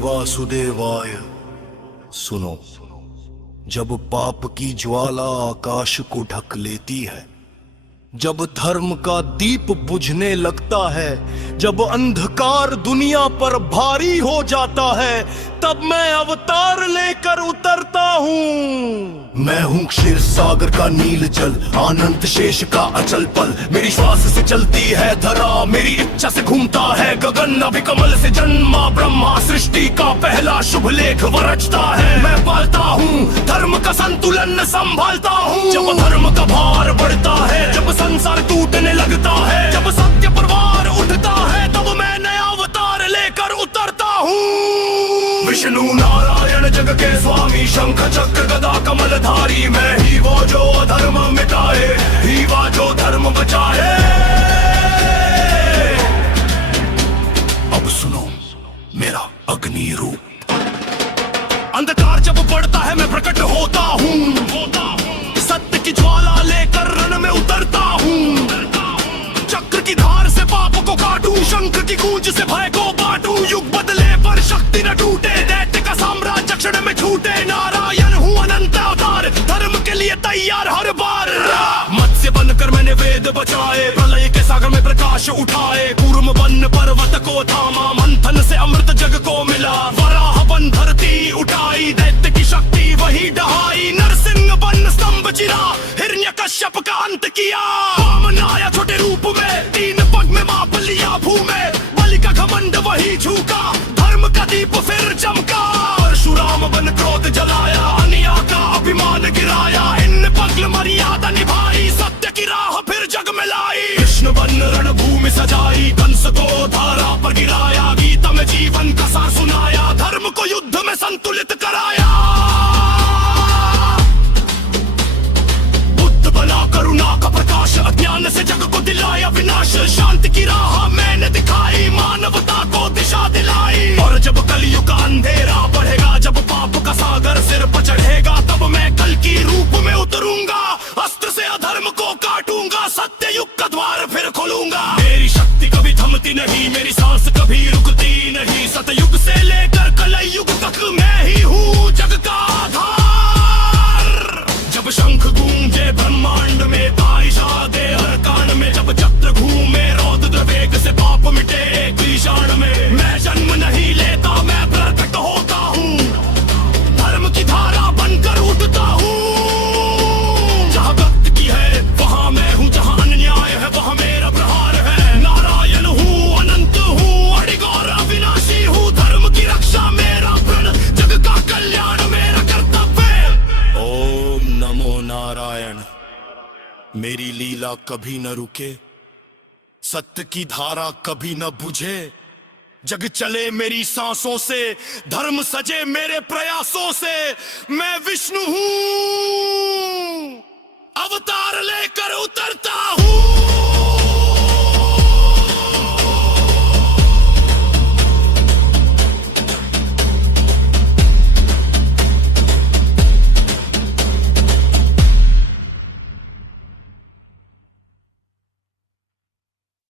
वासुदेवाय। सुनो, जब पाप की ज्वाला आकाश को ढक लेती है, जब धर्म का दीप बुझने लगता है, जब अंधकार दुनिया पर भारी हो जाता है, तब मैं अवतार लेकर उतरता हूँ। मैं हूँ क्षीर सागर का नील जल, आनंद शेष का अचल पल। मेरी श्वास से चलती है धरा, मेरी इच्छा से घूमता है गगन। अभी कमल से जन्मा ब्रह्मा सृष्टि का पहला शुभ लेख वो रचता है। मैं पालता हूँ धर्म का संतुलन संभालता हूँ। जब धर्म का भार बढ़ता है, जब संसार टूटने लगता है, जब सत्य पर वार उठता है, तब मैं नया अवतार लेकर उतरता हूँ। विष्णु नारायण जग के स्वामी, शंख चक्र गदा कमलधारी। मैं ही वो जो अधर्म मिटाए, ही वो जो धर्म बचाए। अब सुनो मेरा अग्नि रूप। अंधकार जब बढ़ता है मैं प्रकट होता हूँ। सत्य की ज्वाला लेकर रण में उतरता हूँ। चक्र की धार से पाप को काटूं, शंख की गूंज से भय को बांटूं। युग बदले पर शक्ति न टूटे, दैत्य का साम्राज्य क्षण में छूटे। नारायण हूँ अनंत अवतार, धर्म के लिए तैयार हर बार। मत्स्य बनकर मैंने वेद बचाए, प्रलय के सागर में प्रकाश उठाए। कूर्म बन पर्वत को थामा, मंथन से अमृत जग को मिला। वराह बन धरती उठाई, दैत्य की शक्ति वही ढहाई। नरसिंह बन स्तंभ चिरा, हिरण्यकश्यप का अंत किया। वामन आया छोटे रूप में, 3 पग में माप लिया भूमि। बलि का घमंड वही झुका, धर्म का दीप फिर चमका। परशुराम बन क्रोध जलाया, अनिया का अभिमान गिराया। इन पगल मर्यादा निभाई, सत्य की राह फिर जग में लाई। कृष्ण बन रणभूमि सजाई, कंस को धारा पर गिराया। गीता में जीवन का सार सुनाया, धर्म को युद्ध में संतुलित कराया। बुद्ध बना करुणा का प्रकाश, अज्ञान से जग को दिलाया विनाश। शांति की राह मैंने दिखाई, मानवता को दिशा दिलाई। और जब कलयुग का अंधेरा बढ़ेगा, जब पाप का सागर सिर पर चढ़ेगा, तब मैं कल की रूप में उतरूंगा। अस्त्र से अधर्म को काटूंगा, सत्य युग का द्वार फिर खोलूंगा। मेरी शक्ति कभी थमती नहीं, मेरी सांस कभी रुकती नहीं। सतयुग से लेकर कलयुग तक मैं ही हूँ जग का आधार। जब शंख गूंजे ब्रह्मांड में, तारिशा दे हर कान में। जब चक्र घूमे रौद्र वेग से, पाप मिटे एक क्षण में। मैं जन्म नहीं लेता, मैं प्रकट होता हूँ। धर्म की धारा बनकर उठता हूँ। जहाँ भक्त की है वहाँ मैं हूँ, जहाँ अन्याय है वहाँ मेरा प्रहार है। नारायण हूँ, अनंत हूँ, अडिग और अविनाशी हूँ। धर्म की रक्षा मेरा प्रण, जग का कल्याण मेरा कर्तव्य। ओम नमो नारायण। मेरी लीला कभी न रुके, सत्य की धारा कभी न बुझे। जग चले मेरी सांसों से, धर्म सजे मेरे प्रयासों से। मैं विष्णु हूँ, अवतार लेकर उतरता हूँ।